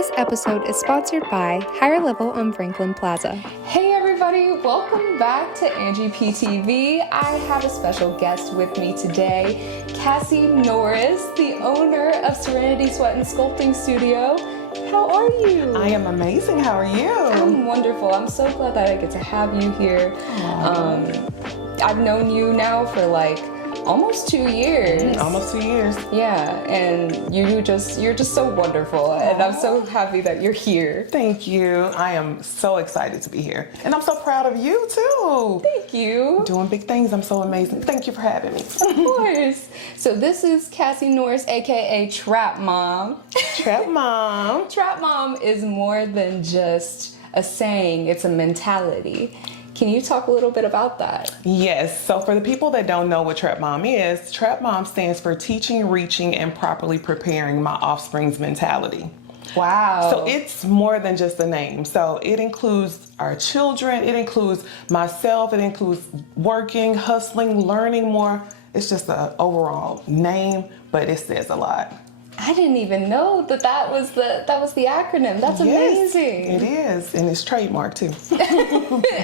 This episode is sponsored by Higher Level on Franklin Plaza. Hey everybody, welcome back to Angie PTV. I have a special guest with me today, Cassie Norris, the owner of Serenity Sweat and Sculpting Studio. How are you? I am amazing. How are you? I'm wonderful. I'm so glad that I get to have you here. I've known you now for almost 2 years. Almost 2 years. Yeah, and you're just so wonderful, and I'm so happy that you're here. Thank you. I am so excited to be here, and I'm so proud of you too. Thank you. Doing big things. I'm so amazing. Thank you for having me. Of course. So this is Cassie Norris, aka Trapp Mom. Trapp Mom. Trapp Mom is more than just a saying; it's a mentality. Can you talk a little bit about that? Yes. So for the people that don't know what Trapp Mom is, Trapp Mom stands for teaching, reaching, and properly preparing my offspring's mentality. Wow. So it's more than just a name. So it includes our children, it includes myself, it includes working, hustling, learning more. It's just an overall name, but it says a lot. I didn't even know that was the acronym. That's amazing. It is, and it's trademarked too.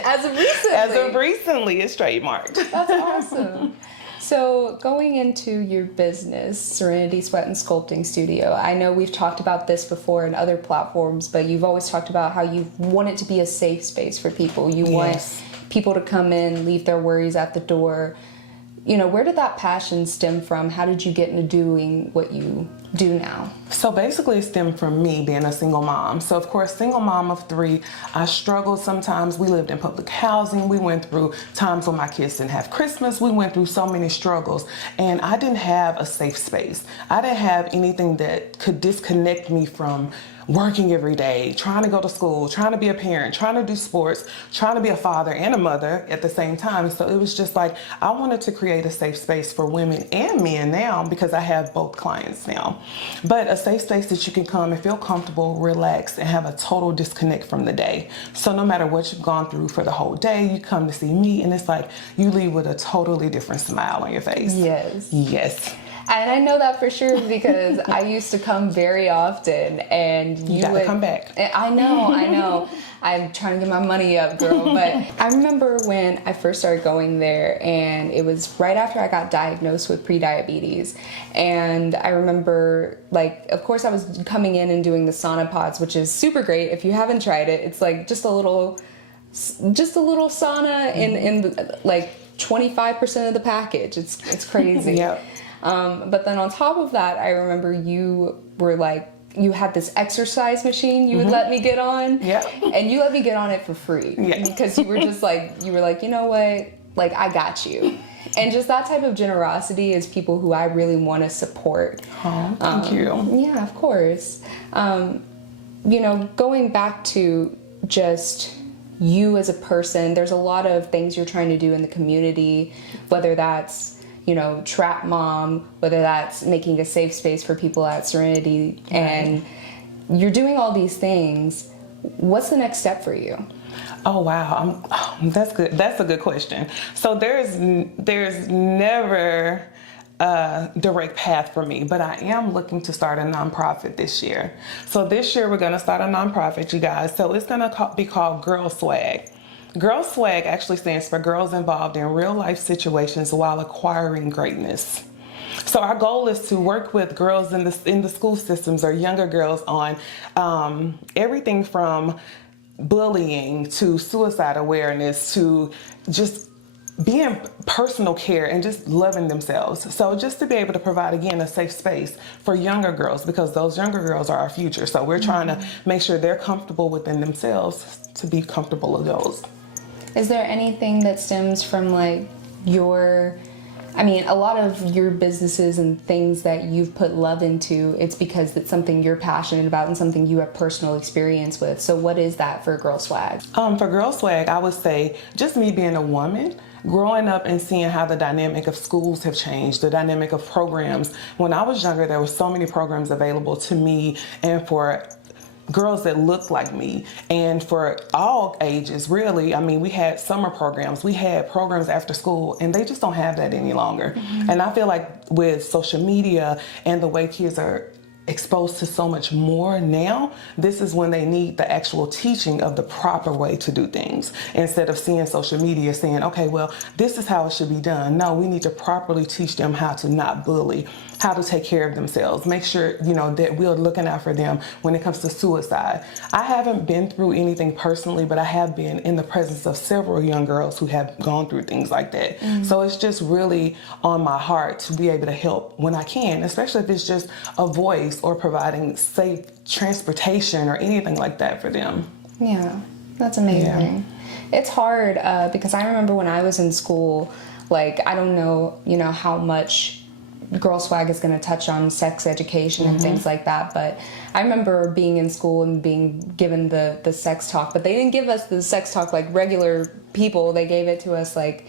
As of recently. As of recently, it's trademarked. That's awesome. So going into your business, Serenity Sweat and Sculpting Studio, I know we've talked about this before in other platforms, but you've always talked about how you want it to be a safe space for people. You want people to come in, leave their worries at the door. You know, where did that passion stem from? How did you get into doing what you do now? So basically it stemmed from me being a single mom. So of course, single mom of 3, I struggled sometimes. We lived in public housing. We went through times when my kids didn't have Christmas. We went through so many struggles, and I didn't have a safe space. I didn't have anything that could disconnect me from working every day, trying to go to school, trying to be a parent, trying to do sports, trying to be a father and a mother at the same time. So it was just like, I wanted to create a safe space for women and men now, because I have both clients now. But a safe space that you can come and feel comfortable, relax, and have a total disconnect from the day. So no matter what you've gone through for the whole day, you come to see me, and it's like you leave with a totally different smile on your face. Yes. Yes. And I know that for sure because I used to come very often, and you gotta come back. I know. I'm trying to get my money up, girl. But I remember when I first started going there, and it was right after I got diagnosed with prediabetes. And I remember, of course, I was coming in and doing the sauna pods, which is super great. If you haven't tried it, it's just a little sauna in 25% of the package. It's crazy. Yep. But then on top of that, I remember you were you had this exercise machine you would let me get on. Yeah. And you let me get on it for free. Yeah. Because you were just you know what? I got you. And just that type of generosity is people who I really want to support. Oh, thank you. Yeah, of course. Going back to just you as a person, there's a lot of things you're trying to do in the community, whether that's Trapp Mom, whether that's making a safe space for people at Serenity, and you're doing all these things. What's the next step for you? Oh wow, that's good. That's a good question. So there's never a direct path for me, but I am looking to start a nonprofit this year. So this year we're gonna start a nonprofit, you guys. So it's gonna be called Girl Swag. Girl Swag actually stands for Girls Involved in Real Life Situations While Acquiring Greatness. So our goal is to work with girls in the school systems, or younger girls, on everything from bullying to suicide awareness to just being personal care and just loving themselves. So just to be able to provide, again, a safe space for younger girls, because those younger girls are our future. So we're trying to make sure they're comfortable within themselves to be comfortable adults. Is there anything that stems from a lot of your businesses and things that you've put love into, it's because it's something you're passionate about and something you have personal experience with. So what is that for Girl Swag? For Girl Swag, I would say just me being a woman, growing up and seeing how the dynamic of schools have changed, the dynamic of programs. When I was younger, there were so many programs available to me and for girls that looked like me, and for all ages, really. We had summer programs, we had programs after school, and they just don't have that any longer. And I feel like with social media and the way kids are exposed to so much more now. This is when they need the actual teaching of the proper way to do things, instead of seeing social media saying, okay, well, this is how it should be done. No, we need to properly teach them how to not bully, how to take care of themselves, make sure, you know, that we're looking out for them when it comes to suicide. I haven't been through anything personally, but I have been in the presence of several young girls who have gone through things like that. So it's just really on my heart to be able to help when I can, especially if it's just a voice or providing safe transportation or anything like that for them. Yeah, that's amazing. Yeah. It's hard because I remember when I was in school, like, I don't know, you know, how much Girl Swag is going to touch on sex education and things like that, but I remember being in school and being given the sex talk, but they didn't give us the sex talk like regular people. They gave it to us like,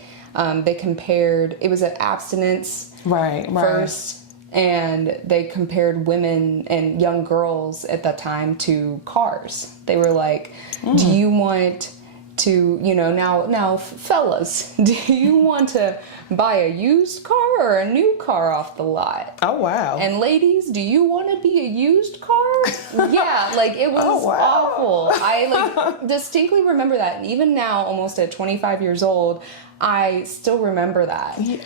they compared, it was an abstinence first, and they compared women and young girls at that time to cars. They were like, do you want to, you know, now fellas, do you want to buy a used car or a new car off the lot? Oh, wow. And ladies, do you want to be a used car? Yeah, like, it was awful. I like distinctly remember that, and even now, almost at 25 years old, I still remember that. Yeah.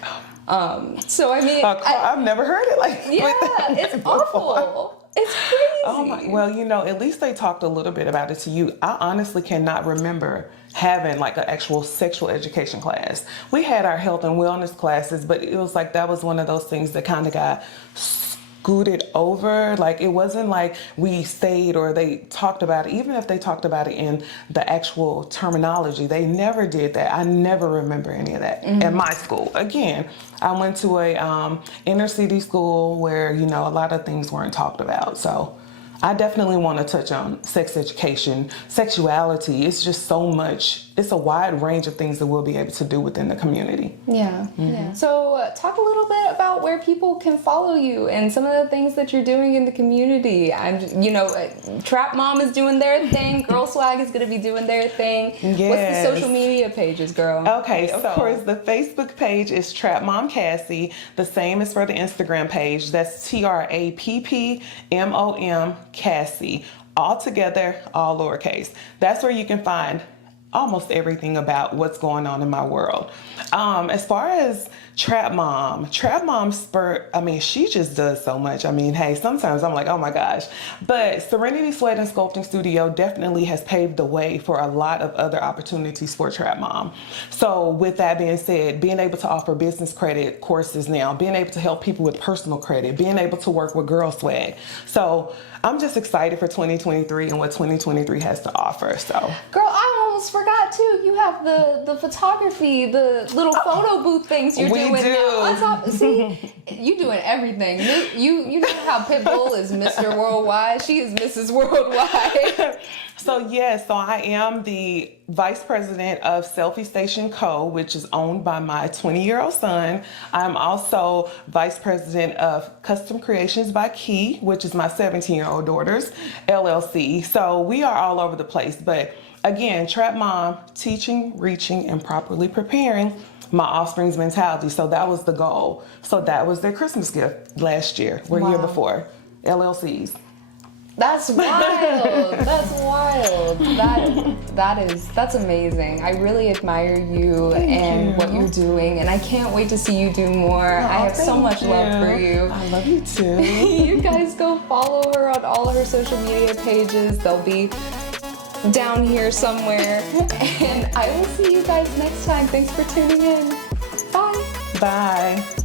So I mean, I've never heard it like that. It's awful. It's crazy. Oh my, well, you know, at least they talked a little bit about it to you. I honestly cannot remember having like an actual sexual education class. We had our health and wellness classes, but it was like that was one of those things that kind of got scooted over. Like, it wasn't like we stayed or they talked about it. Even if they talked about it in the actual terminology, they never did that. I never remember any of that at my school. Again, I went to a inner city school where, you know, a lot of things weren't talked about. So I definitely want to touch on sex education, sexuality. It's just so much. It's a wide range of things that we'll be able to do within the community. Yeah. Yeah. So talk a little bit about where people can follow you and some of the things that you're doing in the community. You know, Trapp Mom is doing their thing. Girl Swag is going to be doing their thing. Yes. What's the social media pages, girl? Okay, of course, the Facebook page is Trapp Mom Cassie. The same is for the Instagram page. That's TRAPPMOM Cassie. All together, all lowercase. That's where you can find almost everything about what's going on in my world. As far as Trapp Mom she just does so much. I mean, hey, sometimes I'm like, oh my gosh. But Serenity Sweat and Sculpting Studio definitely has paved the way for a lot of other opportunities for Trapp Mom. So with that being said, being able to offer business credit courses now, being able to help people with personal credit, being able to work with Girl Swag. So I'm just excited for 2023 and what 2023 has to offer. So, girl, I almost forgot too. You have the photography, the little photo booth things you're doing now. See, you doing everything. You know how Pitbull is Mr. Worldwide. She is Mrs. Worldwide. So yes, so I am the Vice President of Selfie Station Co., which is owned by my 20-year-old son. I'm also Vice President of Custom Creations by Key, which is my 17-year-old daughter's LLC. So we are all over the place. But again, Trapp Mom, teaching, reaching, and properly preparing my offspring's mentality. So that was the goal. So that was their Christmas gift last year, or year before, LLCs. That's wild. That's wild. That's amazing. I really admire you and what you're doing, and I can't wait to see you do more. I have so much love for you. I love you too. You guys go follow her on all of her social media pages. They'll be down here somewhere. And I will see you guys next time. Thanks for tuning in. Bye. Bye.